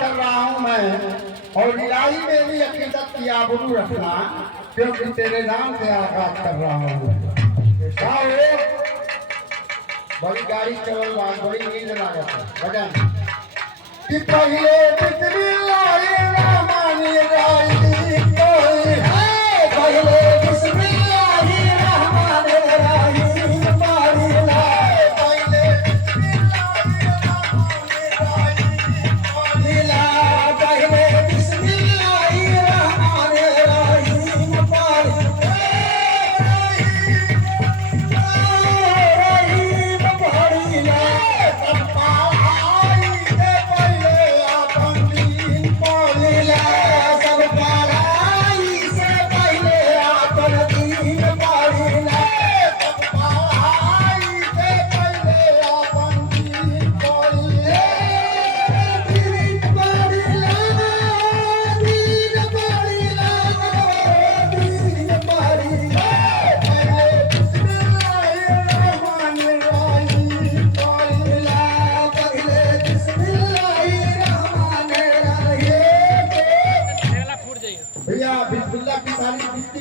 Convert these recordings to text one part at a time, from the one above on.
कर रहा हूँ मैं, और इलाही मेरी अकीदत की आबरू रखना, क्योंकि तेरे नाम से आगाज कर रहा हूँ। बड़ी गाड़ी चल बड़ी नींद लागत है भजन कि पहले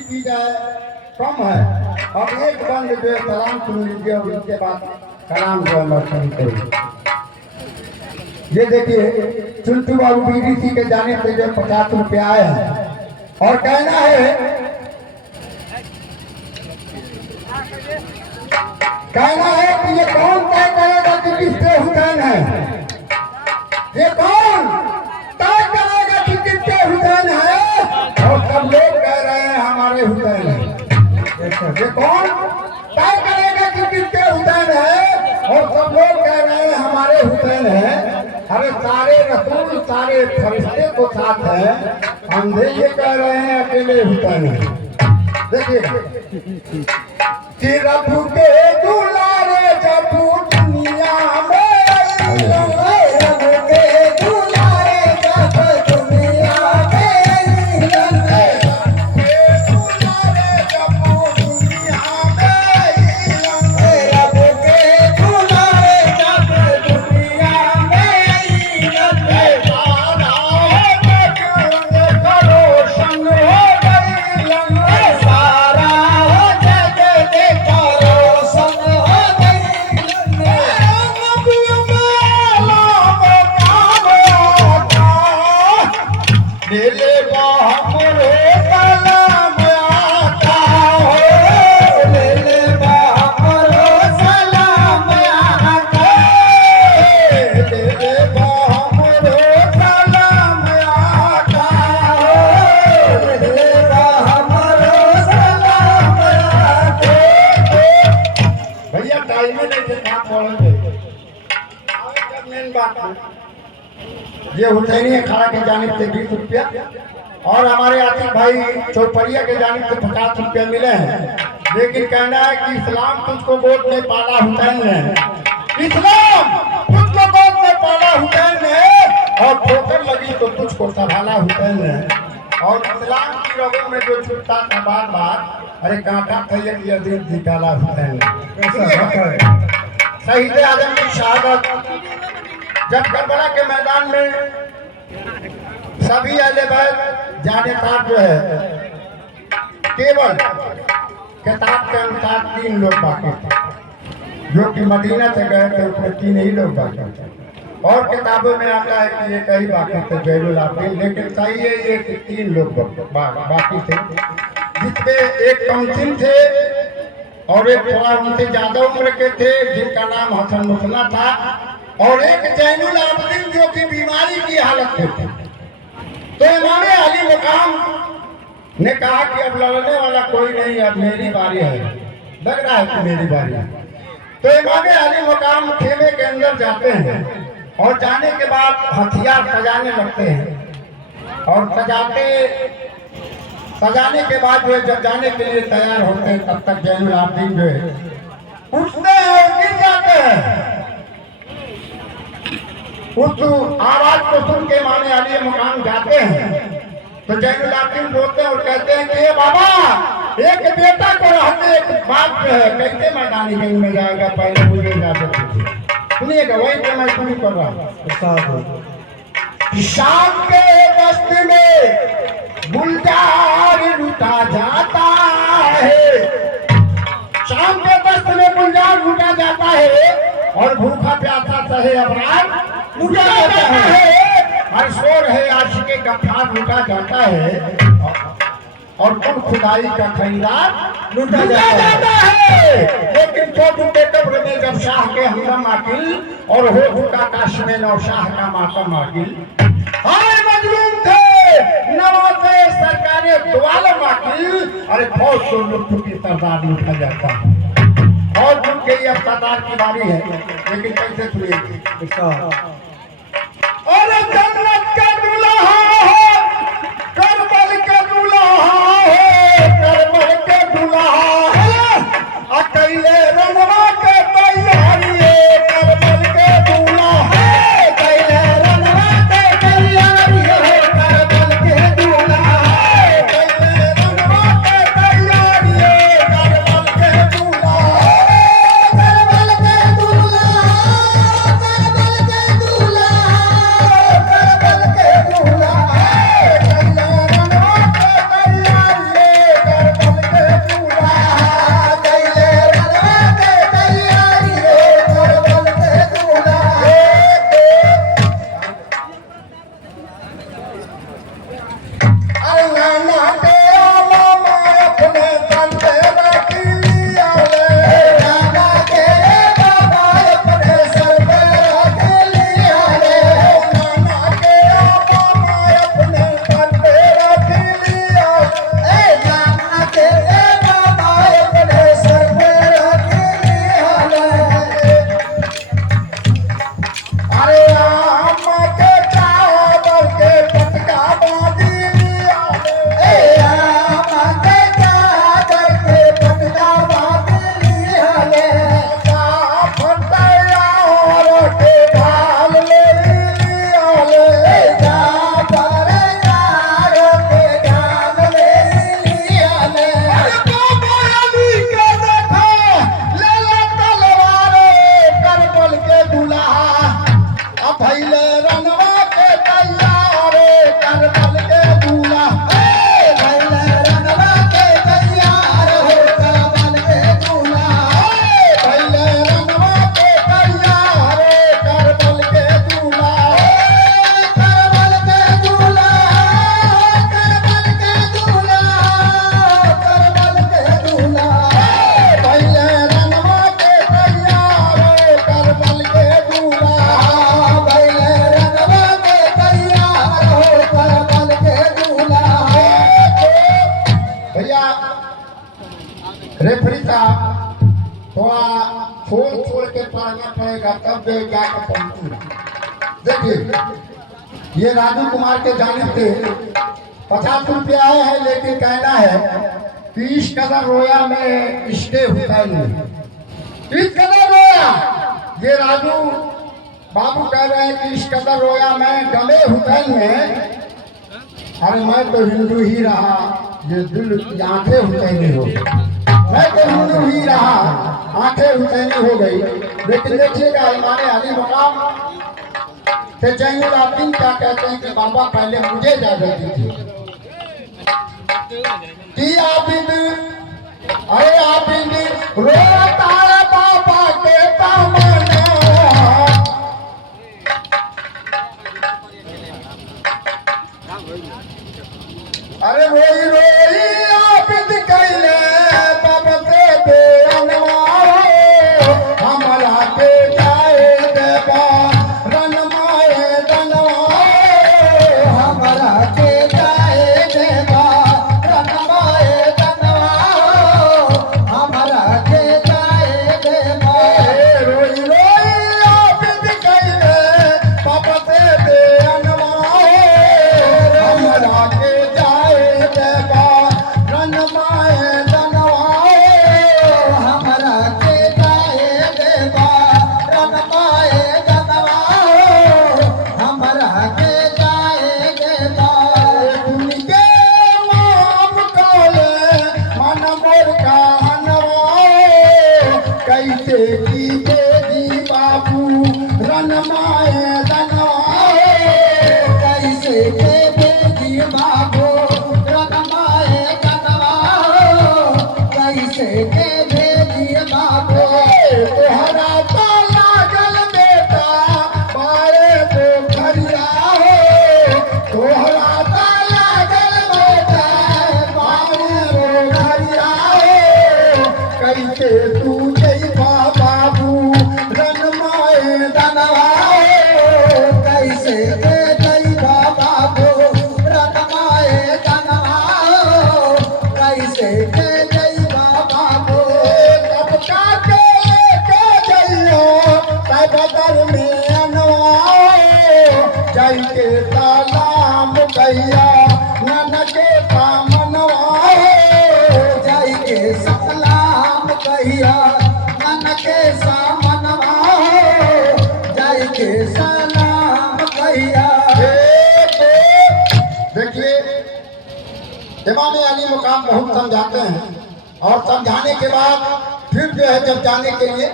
की जाए कम है। और एक बंद जो है सलाम सुन लीजिए और इसके बाद कलाम जो है मैं शुरू करूँ। ये देखिए चुलटू बाबू बीडीसी के जाने से जो 50 रुपया आए हैं और कहना है कि ये कौन तय करेगा कि किससे हुसैन है, ये कौन तय करेगा कि किससे हुसैन है, और सब लोग कह रहे हैं हमारे हुसैन है। ये कौन तय करेगा कि किसके हुसैन है, और सब लोग कह रहे हैं हमारे हुसैन है। अरे सारे रसूल सारे फरिश्ते को साथ है, अंधे ये कह रहे हैं अकेले हुसैन है। देखिए कि रब के दुलारे जब दुनिया में, रब के दुलारे जब दुनिया में, रब के दुलारे जब दुनिया में, रब के दुलारे जब दुनिया में, करो संग हो गई सारा जग देखो संग हो गई ले हमरे सलाम आता हो, ले हमरो सलाम आता, ले हमरो सलाम आता हो, ले हमरो सलाम आता। भैया टाइम में नहीं थे काम पड़ेंगे मेन बात ये हुसैनी अखाड़ा के जानिब से 20 रुपया और हमारे आतिफ भाई चौपड़िया के जानिब से 50 रुपया मिले हैं। लेकिन कहना है कि इस्लाम तुझको गोद में पाला हुसैन ने, इस्लाम तुझको गोद में पाला हुसैन ने, और ठोकर लगी तो तुझको संभाला हुसैन ने। और इस्लाम की रगों में जो छूटता था बार बार, अरे कांटा तैयब यजीद निकाला हुसैन ने। शहीद आजम की शहादत जब करबला के मैदान में सभी अहले बैत जानेकार जो है, केवल किताब के अनुसार 3 लोग बाकी थे, जो कि मदीना से गए थे उसमें 3 ही लोग बाकी थे, और किताबों में आता है कि ये कई बाकी थे जैनुल आबिदीन, लेकिन सही है ये कि 3 लोग बाकी थे, जिसमें एक कमसिन थे और एक थोड़ा उनसे ज्यादा उम्र के थे जिनका नाम हसन मुसन्ना था, और एक जैनुल आबिदीन जो कि बीमारी की हालत में थे। तो इमाम अली मकाम ने कहा कि अब लड़ने वाला कोई नहीं, अब मेरी बारी है, लग रहा है कि मेरी बारी है। तो इमाम अली मकाम खेमे के अंदर जाते हैं और जाने के बाद हथियार सजाने लगते हैं, और सजाने के बाद जो है जब जाने के लिए तैयार होते हैं तब तक जैनुल आबिदीन जो है उठते हैं और गिर जाते हैं। उस आवाज को सुन के इमाम अली मकाम जाते हैं तो जैनुल आबिदीन बोलते हैं और कहते हैं कि बाबा एक बेटा को रहते एक बात जो है कैसे मैदानी जंग में जाएगा, पहले मुझे जाते सुनिएगा, वही पे मैं शुरू कर रहा हूँ। शाम के वक्त में गुलजार लूटा जाता है, शाम के वक्त में गुलजार लूटा जाता है और भूखा प्यासा सहे अपराध लूटा जाता है, हर शोर है आशिके का ख्याल लूटा जाता है और कुल खुदाई का खरीदार लूटा जाता है। लेकिन छोटू के कब्र में जब शाह के हमदम आकिल और हो भूखा काश में नौशाह का मातम आकिल, हाय मजलूम थे नवाजे सरकारे दुआलम आकिल, अरे फौज को लुत्फ की सरदार लूटा जाता है। और उनके अब सरदार की बारी है, लेकिन कैसे सुनिए और जन्नत का दुल्हा है, करबल के दुल्हा है, करबल के दुल्हा है, अकेले रनवा के तैयारी है, करबल के दुल्हा है, अकेले रनवा के तैयारी है, करबल के दुल्हा है, अकेले रनवा के तैयारी है, करबल के दुल्हा है, करबल के दुल्हा, करबल के दुल्हा, करबल के दुल्हा है, अकेले रनवा के तैयारी है, करबल के दुल्हा है, अकेले रनवा के तैयारी है, करबल के दुल्हा है। अल्लाह के मामा अपने तन पे रखी लिया ले, अल्लाह के बाबा अपने सर पे रख लिया ले, अल्लाह के मामा अपने तन पे रख लिया ले, अल्लाह के बाबा अपने सर पे रख लिया ले। अरे आमा के चावल के पटका बांधी लिया ले, आमा के चावल के पटका बांधी लिया ले, जाफर तैयार के ढाल ले लिया ले, जाफर तैयार के ढाल ले लिया ले। अरे बाबा अली के देखो ले ले तलवार करबल के दुल्हा, अब भैले रनवा के तैयार करबल के दूल्हा, भैले रनवा के तैयार हो करबल के दूल्हा, भैले रनवा के तैयार करबल के दूल्हा, करबल के दूल्हा, करबल के दूल्हा, करबल के दूल्हा, भैले रनवा के तैयार करबल के दूल्हा, भैले रनवा के तैयार हो करबल के दूल्हा। भैया रेफरी साहब थोड़ा छोड़ के पढ़ना पड़ेगा, तब जो जाकर पहुंचूंगा। देखिए ये राजू कुमार के जानिब से 50 रुपया आए हैं, लेकिन कहना है कि इस कदर रोया में स्टे होता ही नहीं, इस कदर रोया। ये राजू बाबू कह रहे हैं कि इस कदर रोया मैं गले हुसैन में, अरे मैं तो हिंदू ही रहा, ये दिल की आंखें हुसैनी हो गई, मैं तो हिंदू ही रहा, आंखें हुसैनी हो गई। लेकिन देखिएगा इमाम अली मकाम से जैनुल आबिदीन क्या कहते हैं कि बाबा पहले मुझे इजाजत दीजिए कि आबिद, अरे आबिद रोता है बाबा के तमन्ना, अरे रोई रोई आबिद कैले बाबा से बेअनवा, हमरा के जाए देबा रनमाए दनवा, हमरा के जाए देबा रनमाए दनवा, हमरा के जाए देबा। रोई रोई आबिद कैले बाबा से बेअनवा, हमरा के जाए देबा जाई के सलाम कहिया नन के सामनवा जाई के सलाम कहिया मन के सामनवा जाई के सलाम कहिया। देखिए इमाम अली मुकाम बहुत समझाते हैं और समझाने के बाद फिर जो है जब जाने के लिए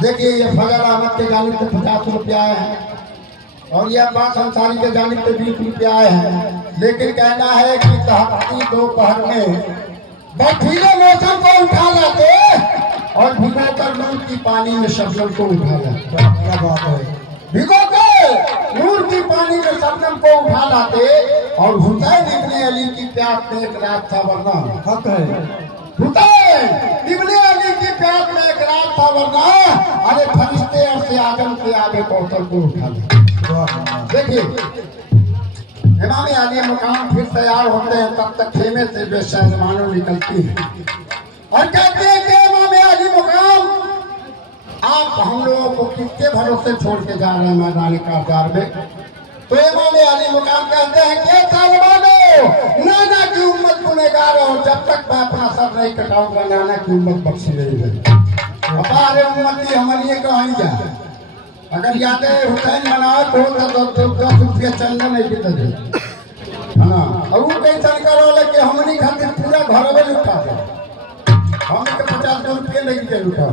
देखिए ये फजल अहमद के जानिब से 50 रुपया आए हैं और ये अब्बास अंसारी के जानिब से 20 रुपया आए हैं। लेकिन कहना है कि तहती दोपहर में बर्फीले मौसम को उठा लाते और भिगोकर नूर की पानी में शबनम को उठा लाते। क्या बात है। भिगोकर नूर की पानी में शबनम को उठा लाते और हुसैन इब्ने अली की प्यास में एक रात था वरना हक है। हुसैन इब्ने अली की प्यास में एक रात था वरना अरे फरिश्ते और से आदम के आगे कौशल को उठा ले। देखिए इमाम अली मुकाम फिर तैयार होते हैं तब तक खेमे से बेशर्मानो निकलती है और कहते हैं कि इमाम अली मुकाम आप हम लोगों को किसके भरोसे छोड़ के जा रहे हैं मैदान कारजार में। तो इमाम अली मुकाम कहते हैं कि सालमानो नाना की उम्मत गुनहगार और जब तक मैं अपना सर नहीं कटाऊंगा नाना की उम्मत बख्शी नहीं गई। हमारे उम्मती हमारे कहीं जाए अगर यादें हुसैन बनाओ तो 10 रुपया चंदा नहीं देते है ना। और वो कहीं सरकार वाले कि हमनी खातिर पूरा घर में लुटा दे हम के 50 रुपये नहीं दे लुटा।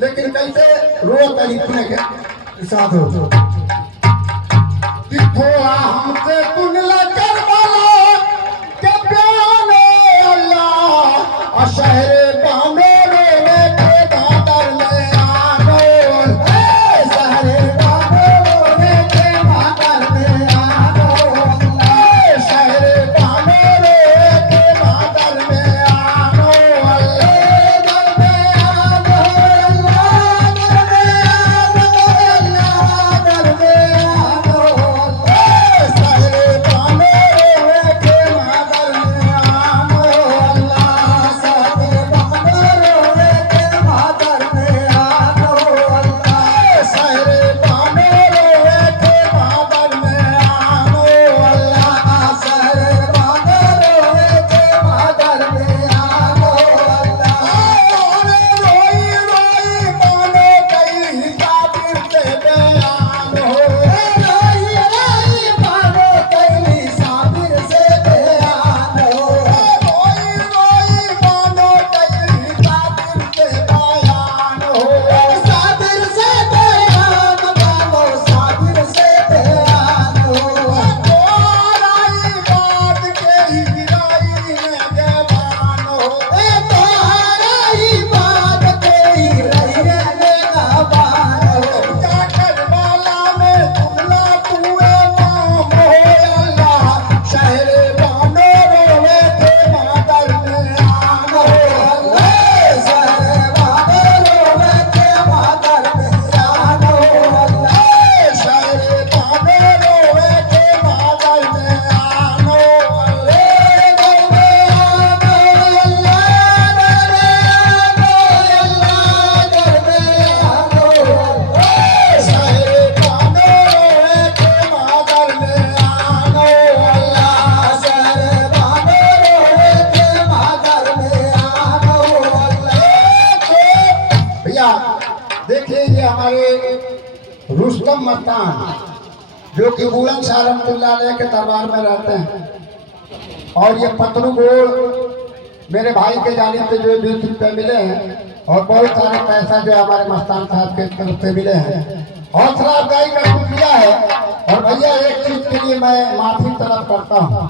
लेकिन कैसे रोज इतने के साथ हो थोड़ा हमसे सुन ला कर वाला के प्यारे अल्लाह शहरे बानो रे के दादर में आनो शहरे बानो रे के दादर में आनो शहरे बानो रे के दादर में आनो दर में आनो अल्लाह दर में आनो शहरे बानो रे के दादर में आनो अल्लाह शहरे बानो रे के दादर में आनो अल्लाह शहरे बानो रे के दादर में आनो अल्लाह शहरे बानो रे के दादर में आनो अल्लाह रोई रोई बानो कई जाबिर से बयान हो रोई रोई बानो कई साबिर से बयान हो रोई रोई बानो कई जाबिर से बयान हो साबिर से बयान बानो साबिर से बयान हो तोराई बात के हिराई में जवान हो तोहरा ही बात तेरी रही गाबान हो जाकर वाला में तुमला तुए नाम हो अल्लाह शहरे बानो रोवे के मादर में आन हो अल्लाह शहरे बानो रोवे के मादर में आन हो अल्लाह शहरे बानो रोवे के मादर में आन हो शहरे बानो रोवे के मादर में आन हो भैया देखिए ये हमारे रुस्तम मस्तान जो कि बुलंदशाह रहमतुल्लाह अलैह के दरबार में रहते हैं और ये पतलू गोड़ मेरे भाई के जाने से जो 20 रुपये मिले हैं और बहुत सारे पैसा जो हमारे मस्तान साहब के तरफ से मिले हैं हौसला अफजाई का शुक्रिया है। और भैया एक चीज के लिए मैं माफी तलब करता हूँ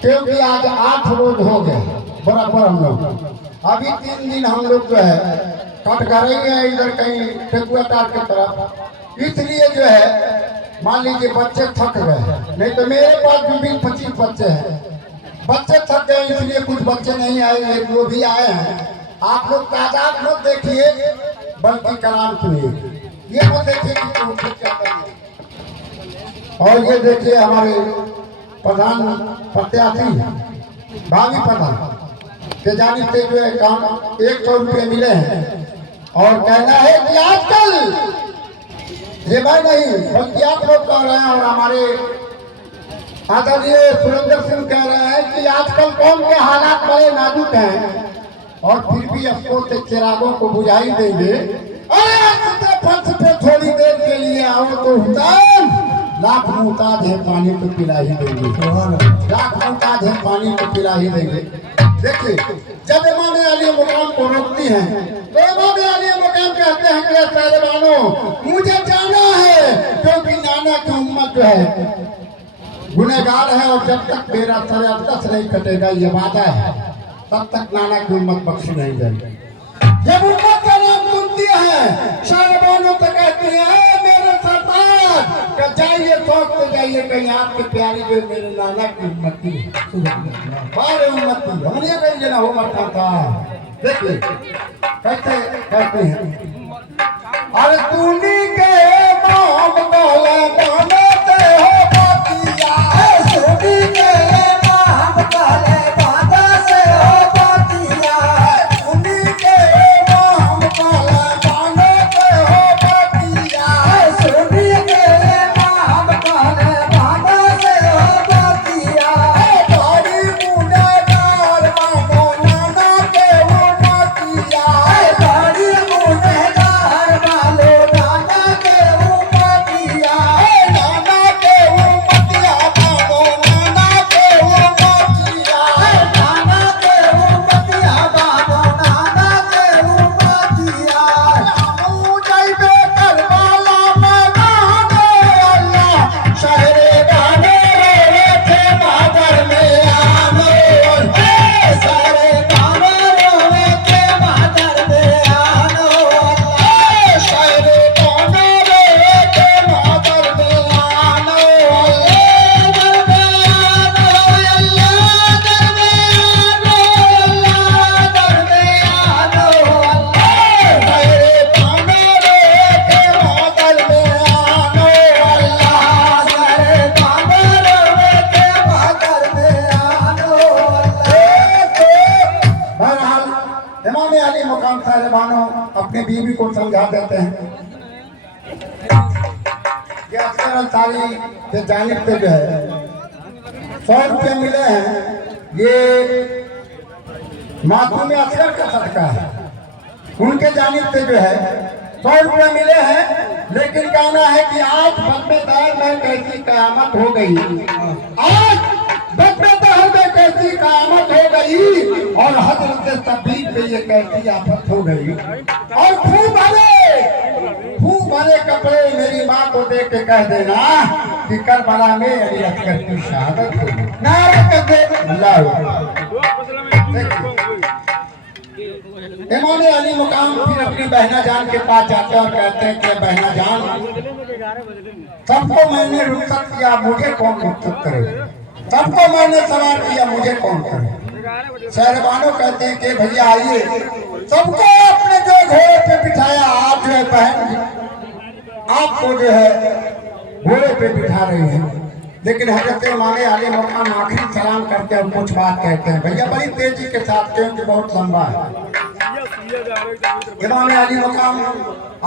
क्योंकि आज 8 रोज हो गए बराबर हम लोग अभी 3 दिन हम लोग जो है कट कर रही है इधर कहीं ठेकुआटार की तरफ इसलिए जो है मान लीजिए बच्चे थक गए नहीं तो मेरे पास भी 20-25 बच्चे हैं बच्चे थक गए इसलिए कुछ बच्चे नहीं आए वो भी आए हैं। आप लोग तादाद मत देखिए बल्कि कलाम सुनिए ये मत देखिए कि कौन क्या करेंगे। और ये देखिए हमारे प्रधान प्रत्याशी भावी प्रधान के जानिब से जो है काम 100 रुपये मिले हैं और कहना है कि आजकल ये भाई नहीं बल्कि आप लोग कह रहे हैं और हमारे आदरणीय सुरेंद्र सिंह कह रहे हैं कि आजकल कौम के हालात बड़े नाजुक हैं और फिर भी अफसोस से चिरागों को बुझाई देंगे। अरे अस्ते पंथ पे थोड़ी देर के लिए आओ तो हुसैन लाख मुहताज है पानी को पिला ही देंगे, लाख मुहताज है पानी को पिला ही देंगे। देखिए जब इमाम अली मुकाम को रोकती हैं तो इमाम अली मुकाम कहते हैं कि पहलवानों मुझे जाना है, क्योंकि नाना की उम्मत जो है गुनहगार है और जब तक मेरा सर अब्दस नहीं कटेगा ये वादा है तब तक नाना की उम्मत बख्शी नहीं जाएगी। जब उम्मत का नाम सुनती है शाहबानों तो कहती है मेरे सरदार जाइए शौक से जाइए कहीं आपके प्यारी जो मेरे नाना की उम्मती बारे उम्मती हमने कहीं ना हो मरता था। देखिए कहते कहते हैं अरे तूनी के नाम बोले बनाते हो बातिया सुनी के नाम काले बादा से हो बातिया तूनी के नाम बोले बनाते हो बातिया सुनी के नाम काले बादा से हो बातिया तारी मुंडेदार मानो नाना के उम्मतिया बड़ी गुनहगार वालो नाना के उम्मतिया नाना के उम्मतिया मानो नाना के उम्मतिया नाना के उम्मतिया बाबा नाना के उम्मतिया हमू जाइबे करबला में गाने अल्लाह शहरे गाने रे थे बादर में आनो सारे गाने रोवे के मादर में आनो शहरे गाने रे थे बादर में आनो शहरे गाने रे थे बादर में आनो बहरहाल इमाम अली मुकाम साहिबानों अपनी बीवी को समझा देते हैं कि अक्सर अंसारी के जानिब से जो है 100 रुपये मिले हैं, ये मासूम असगर का सदका है। उनके जानिब से जो है 100 रुपये मिले हैं, लेकिन कहना है कि आज बदमेदार में कैसी कयामत हो गई, आज बदमेदार में कैसी कयामत हो गई और हजरत तबीब पे ये कैसी आफत हो गई। और खूब भरे कपड़े मेरी माँ को दे के कह देना कि करबला में अली असगर की शहादत हुई। नारे कहते अल्लाह इमाम अली मुकाम फिर अपनी बहना जान के पास जाते हैं और कहते हैं कि बहना जान सबको मैंने रुखसत किया, मुझे कौन रुखसत करे, सबको मैंने सवार किया, मुझे कौन करे। शहरबानों कहते हैं कि भैया आइए, सबको अपने जो घोड़े पे बिठाया, आप जो है बहन आपको जो है घोड़े पे बिठा रही हैं, लेकिन हजरत इमाम अली मुकाम आखिरी सलाम करके और कुछ बात कहते हैं भैया बड़ी तेजी के साथ, क्योंकि बहुत लंबा है। इमाम अली मुकाम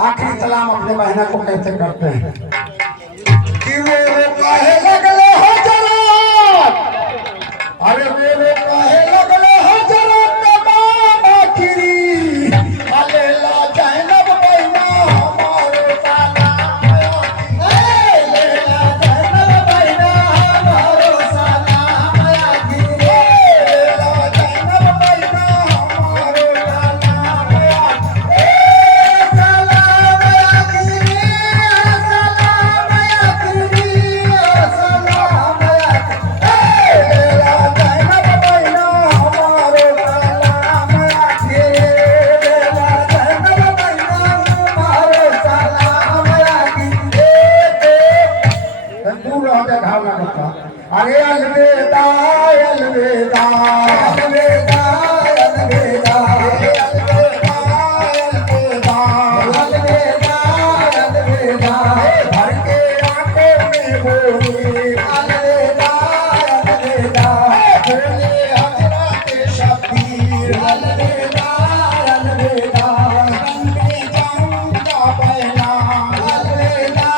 आखिरी सलाम अपने बहना को कैसे करते हैं कि वे काहे लगले हो जरा, अरे वे काहे लगले हो जरा तमाम आखिरी अलेला जैनब बहना हमारे सलाम लेला जैनब बहना हमारो सलाम आखिरी लेला जैनब बहना हमारे सलाम आखिरी सलाम आखिरी सलाम अरे अलविदा अलविदा अलविदा अलविदा अलविदा अलविदा अलविदा भर के आंखों में बोली अलविदा अलविदा बोले हजरत शबीर अलविदा अलविदा रंगे जाऊंगा बहना अलविदा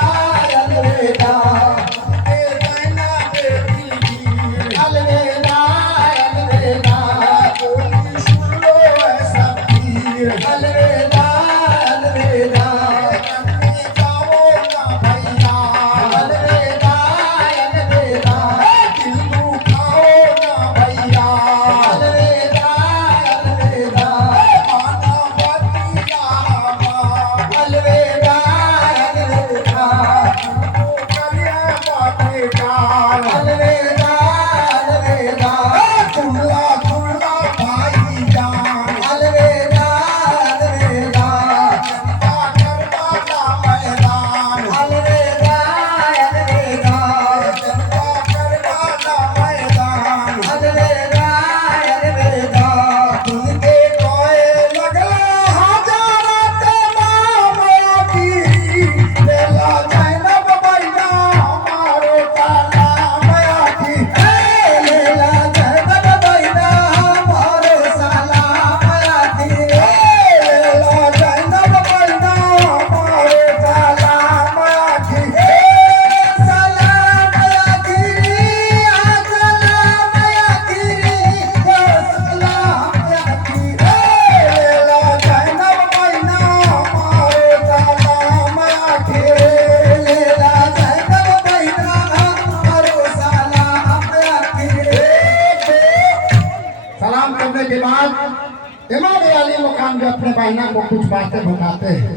बहना को कुछ बातें बताते हैं।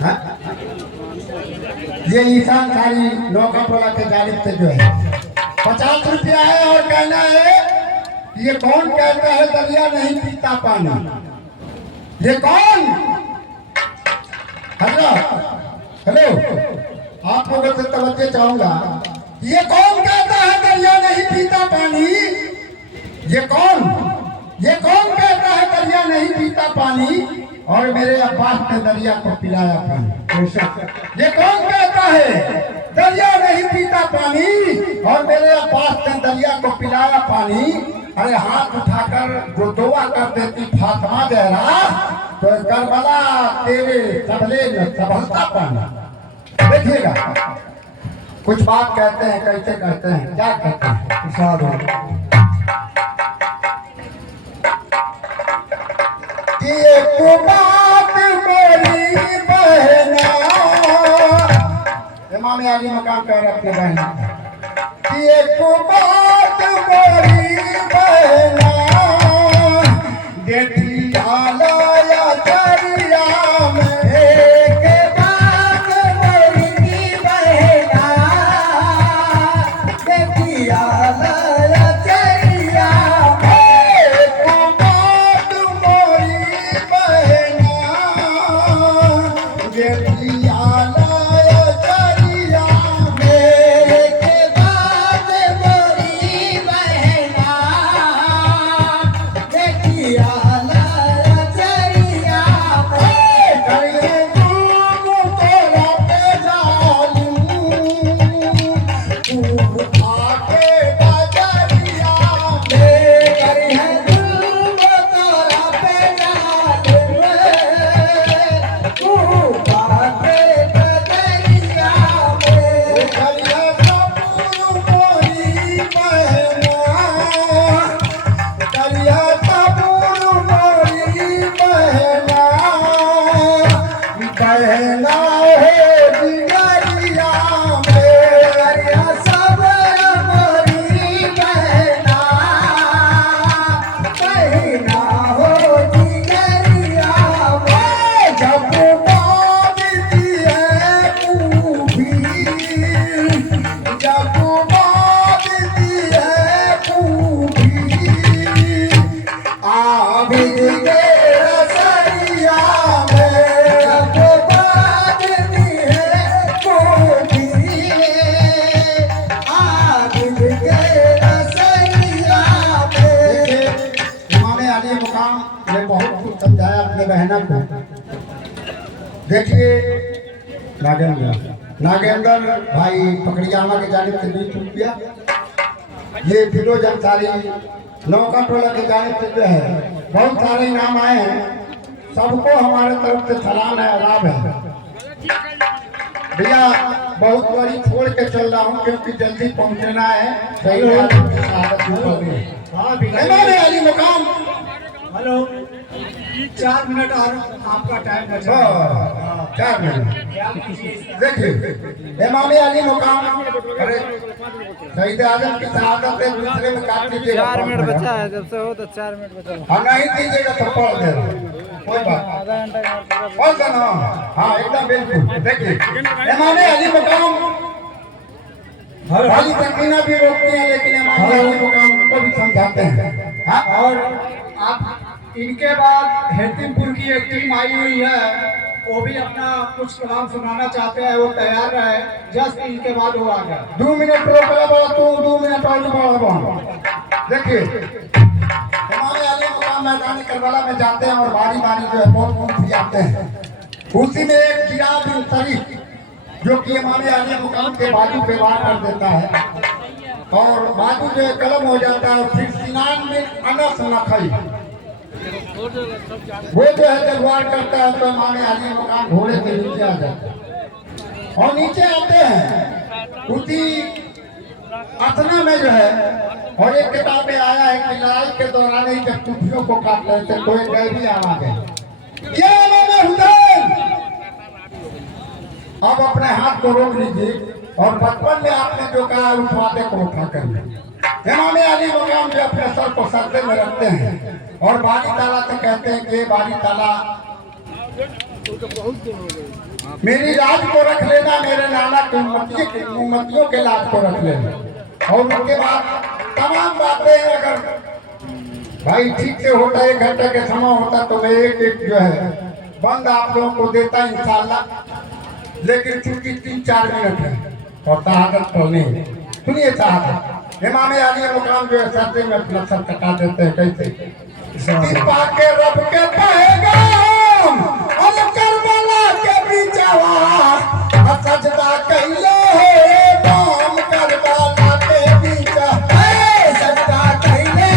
हाँ? ये ईशान सारी नौका टोला के जानिब से जो है 50 रुपया है और कहना है कि ये कौन कहता है दरिया नहीं पीता पानी? ये कौन? हेलो हेलो, आप लोगों से तवज्जो चाहूंगा। ये कौन कहता है दरिया नहीं पीता पानी? ये कौन कहता है दरिया नहीं पीता पानी और मेरे अब्बास ने दरिया को पिलाया पानी? ये कौन कहता है दरिया नहीं पीता पानी और मेरे अब्बास ने दरिया को पिलाया पानी? अरे हाथ उठाकर जो दुआ कर देती फातिमा जहरा, तो करबला तेरे सबले में सबलता पानी। देखिएगा कुछ बात कहते हैं, कैसे कहते हैं, क्या कहते हैं, इरशाद हो। एक बात मेरी बहना, इमाम अली मकाम कह रहे अपने बहना, एक बात मेरी बहना, देखी आलाया दरिया में, एक बात मेरी बहना, देखी आलाया दरिया में, एक बात मेरी बहना, देखी आलाया दरिया में, एक बात मेरी बहना, देखी आलाया दरिया में, करिए तुम तेरा पे जालूं, तू आके बजरिया में, करिए तुम तेरा पे जालूं, तू आके बजरिया में, करिए सब मोरी बहना, करिया सबूर मोरी बहना, बहना हो जिगरिया में, करिया सबूर मोरी बहना, बहना हो जिगरिया में, जब बाजती है खूबी, जब बाजती है खूबी, आबिद के रसरिया में, जब बाजती है खूबी, आबिद के रसरिया में। इमाम अली मुकाम ने बहुत कुछ समझाया अपने बहना को। देखिए नागेंद्र भाई पकड़ियामा के जानिब से 20 रुपया, ये फिरोज अंसारी नौका टोला के जानिब से जो है बहुत सारे इनाम आए हैं। सबको हमारे तरफ से सलाम है, आदाब है। भैया बहुत बड़ी छोड़ के चल रहा हूँ क्योंकि जल्दी पहुँचना है। सही इमाम अली मुकाम, हेलो, 4 मिनट और आपका टाइम बचा। 4 मिनट। देखिए इमाम अली मुकाम, अरे शहीद आजम की शहादत है, दूसरे में काट लीजिएगा। 4 मिनट बचा है, जब से हो तो 4 मिनट बचा है। हाँ नहीं दीजिएगा तो पढ़ दे, कोई बात आधा घंटा पढ़ देना। हाँ एकदम बिल्कुल। देखिए इमाम अली मुकाम वाली तकरीना भी रोकती है, लेकिन इमाम अली मुकाम उनको भी समझाते हैं। हाँ? और आप इनके बाद हेतिमपुर की एक टीम आई हुई है, वो भी अपना कुछ कलाम सुनाना चाहते हैं, वो तैयार है। जस्ट इनके बाद वो आ गया। 2 मिनट रोक ले बड़ा, तू 2 मिनट और बढ़ा। देखिए इमाम अली मुकाम मैदानी करबला में जाते हैं और बारी बारी जो है बहुत भी आते हैं। उसी में एक जियाद बिन शरीफ जो कि इमाम अली मुकाम के बाजू पे वार कर देता है और बाजू जो है कलम हो जाता है। फिर सिनान बिन अनस नखई वो जो है जब वार करता है तो इमाम अली मुकाम घोड़े के नीचे आ जाता है और नीचे आते हैं। उसी अथना में जो है और एक किताब में आया है कि लड़ाई के दौरान ही जब कुफियों को काट रहे थे कोई गैबी आवाज है, ये इमाम हुसैन, अब अपने हाथ को रोक लीजिए और बचपन में आपने जो कहा उस वादे को उठा कर इमाम अली मुकाम जो अपने सर को सरदे में रखते हैं और बारी ताला तो कहते हैं कि ये बारी ताला मेरी राज को रख लेना, मेरे नाना की उम्मतियों के लाज को रख लेना। और उसके बाद तमाम बातें अगर भाई ठीक से होता, 1 घंटे के समय होता तो मैं एक जो है बंद आप लोगों को देता इंशाल्लाह। लेकिन चूंकि 3-4 मिनट है और शहादत पढ़नी है, सुनिए शहादत। इमाम अली मुकाम जो है सर्दे में अपना सर कटा देते हैं कैसे पाके रब के पैगाम और करबला के बीचवा सजदा कैले नाम करबला के बीचा सजदा कैले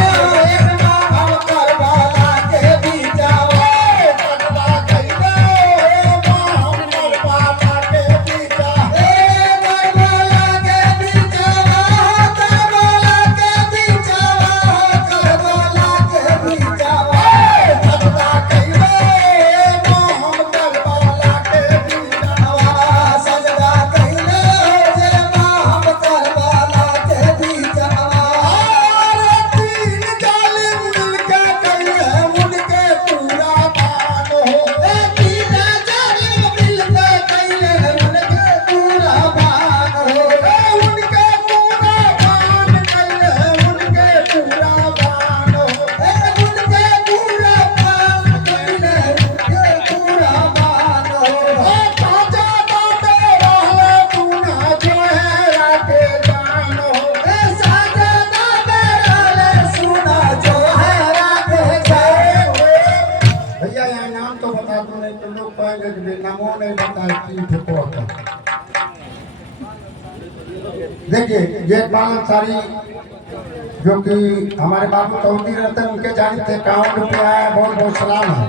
नाम करबला के बीचवा सजदा कैले नाम करबला के बीचा करबला के बीचवा करबला के बीचवा करबला के बीचवा सजदा कैले नाम करबला के बीचवा सजदा कैले नाम करबला के बीचवा तीन जालिम मिलके कैले उनके पूरा मान हो तीन जालिम मिलके कैले उनके पूरा मान हो उनके पूरा मान कैले उनके पूरा मान हो उनके पूरा मान कैले उनके पूरा मान हो ताजा बाबे रहले तूना जो है राके जान हो साजा बाबे रहले सुना जो है राके जान हो। भैया यहाँ नाम तो बता दो, नहीं तो लोग कहेंगे कि नामों नहीं बताए तीन ठोको होता। देखिए ये बाल सारी जो कि हमारे बाबू चौधरी रहते हैं उनके जाने से 51 रुपया है, बहुत बहुत सलाम है।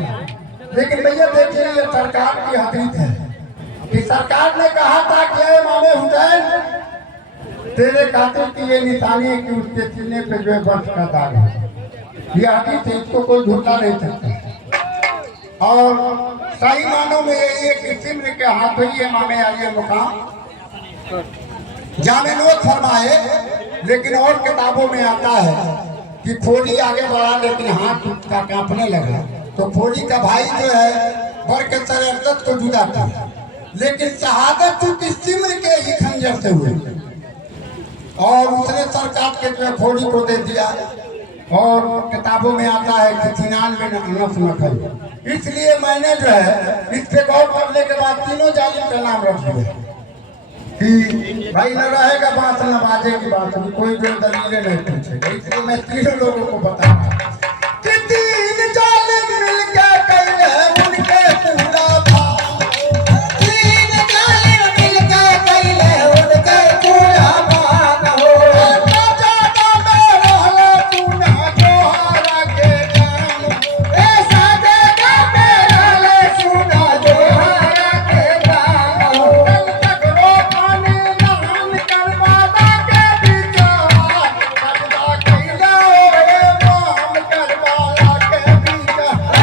लेकिन भैया देखिए ये सरकार की हकीकत है कि सरकार ने कहा था कि ये इमाम हुसैन तेरे कातिल की ये निशानी है कि उसके सीने पे जो है वर्ष का दाग है। ये हकीकत है, इसको कोई झूठा नहीं सकता। और सही मानों में ये एक सिमर के हाथ ही इमाम अली मुकाम जामे नोट फरमाए। लेकिन और किताबों में आता है कि खोली आगे बढ़ा लेकिन हाथ उसका कांपने लगा, तो खोली का भाई जो है बढ़ के सरअर्दत को जुदा था। लेकिन शहादत चूंकि सिमर के ही खंजर से हुए और उसने सरकार के जो है खोली को दे दिया। और किताबों में आता है कि 99 नफ्स नखल। इसलिए मैंने जो है इस पे गौर करने के बाद तीनों जालिम का नाम रख दिया कि भाई न रहेगा बात न बाजेगी बात, कोई जो दलीलें नहीं पूछेगा। इसलिए मैं तीनों लोगों को बता रहा हूं कि तीन जालिम मिलके कैले उनके पूरा भाग, तीन जालिम मिलके कैले उनके पूरा भाग हो ताजा बाबे रहले तूना जोहरा के जान साजे बाबे रहले सुना जोहरा के जान हो तगड़ो खाने नाम करबला के बीचवा सजदा कैले नाम करबला के बीचवा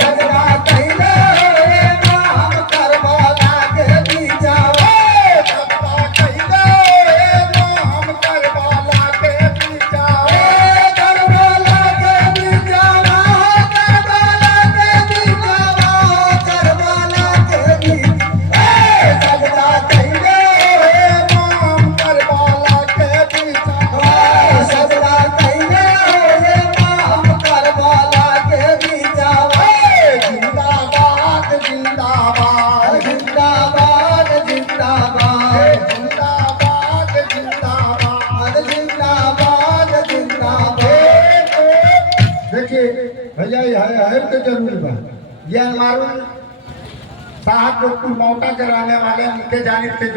सजदा कैले नाम करबला के बीचवा सजदा कैले नाम करबला के बीचवा करबला के बीचवा करबला के बीचवा करबला के बीचवा सजदा कैले नाम करबला के बीचवा सजदा कैले नाम करबला के बीचवा जिंदाबाद जिंदाबाद जिंदाबाद जिंदाबाद जिंदाबाद जिंदाबाद जिंदाबाद जिंदाबाद। देखिए भैया ये है तो जरूरी बात। ये हमारे साहब लोग मौका कराने वाले उनके जानिब से